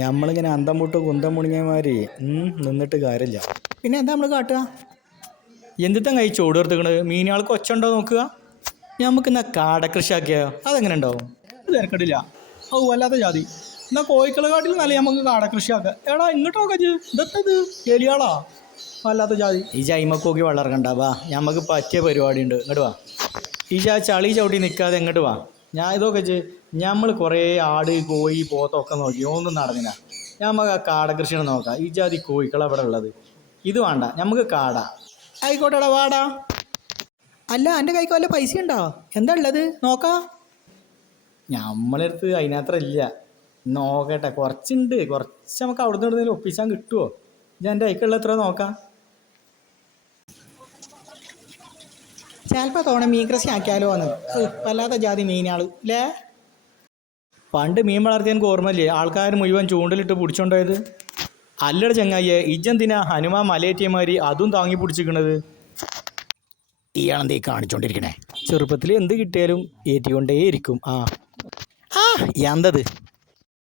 നമ്മളിങ്ങനെ അന്തം മുട്ട് കുന്തം മുണിങ്ങന്മാര് നിന്നിട്ട് കാര്യമില്ല. പിന്നെ എന്താ നമ്മൾ കാട്ടുക? എന്തിട്ടാ കൈ ചോട് എടുത്തുക്കണത്? മീനുകൾക്ക് ഒച്ച ഉണ്ടോ നോക്കുക. നമുക്ക് എന്നാ കാടകൃഷി ആക്കിയോ? അതെങ്ങനെ ഉണ്ടാവും? ഇത് തിരക്കടില്ല. ഓ വല്ലാത്ത ജാതി. എന്നാ കോഴിക്കളെ കാട്ടിൽ നല്ല നമുക്ക് കാടകൃഷി ആക്കാം. എടാ ഇങ്ങോട്ട് നോക്കത് ഇതത്തത് എലിയാളാ. വല്ലാത്ത ജാതി. ഈ ജൈമക്കോക്കി വളർക്കണ്ടാവാ, നമുക്ക് പറ്റിയ പരിപാടി ഉണ്ട്. ഇങ്ങോട്ട് വാ. ഈ ചളി ചവിട്ടി നിൽക്കാതെ എങ്ങോട്ട് വാ. ഞാൻ ഇതൊക്കെ നമ്മൾ കുറേ ആട് കോഴി പോത്തൊക്കെ നോക്കി ഒന്നും നടന്നില്ല. നമുക്ക് ആ കാടകൃഷിയാണ് നോക്കാം. ഈ ജാതി കോഴിക്കൾ അവിടെ ഉള്ളത്. ഇത് വേണ്ട, നമുക്ക് കാട. ആയിക്കോട്ടെടാ വാടാ. അല്ല എൻ്റെ കൈക്ക് വല്ല പൈസ ഉണ്ടോ? എന്താ ഉള്ളത് നോക്കാം. നമ്മളടുത്ത് അതിനത്ര ഇല്ല. നോക്കട്ടെ, കുറച്ചുണ്ട്. കുറച്ച് നമുക്ക് അവിടെ നിന്ന് എവിടെയെങ്കിലും ഒപ്പിച്ചാൻ കിട്ടുമോ? ഞാൻ എൻ്റെ കൈക്കുള്ള എത്ര നോക്കാം. ചിലപ്പോൾ തോണ മീൻ കൃഷി ആക്കിയാലോ എന്ന്. വല്ലാത്ത ജാതി മീനാൾ അല്ലേ. പണ്ട് മീൻ വളർത്തിയ എനിക്ക് ഓർമ്മയില്ലേ ആൾക്കാർ മുഴുവൻ ചൂണ്ടലിട്ട് പിടിച്ചോണ്ടായത്? അല്ലട ചങ്ങായിയെ, ഇജ്ജെന്തിനാ ഹനുമാൻ മലയേറ്റിയമാതിരി അതും താങ്ങി പിടിച്ചിരിക്കണത്? ഇയാളെന്തേ കാണിച്ചോണ്ടിരിക്കണേ? ചെറുപ്പത്തിൽ എന്ത് കിട്ടിയാലും ഏറ്റിക്കൊണ്ടേ ഇരിക്കും. ആ എന്തത്?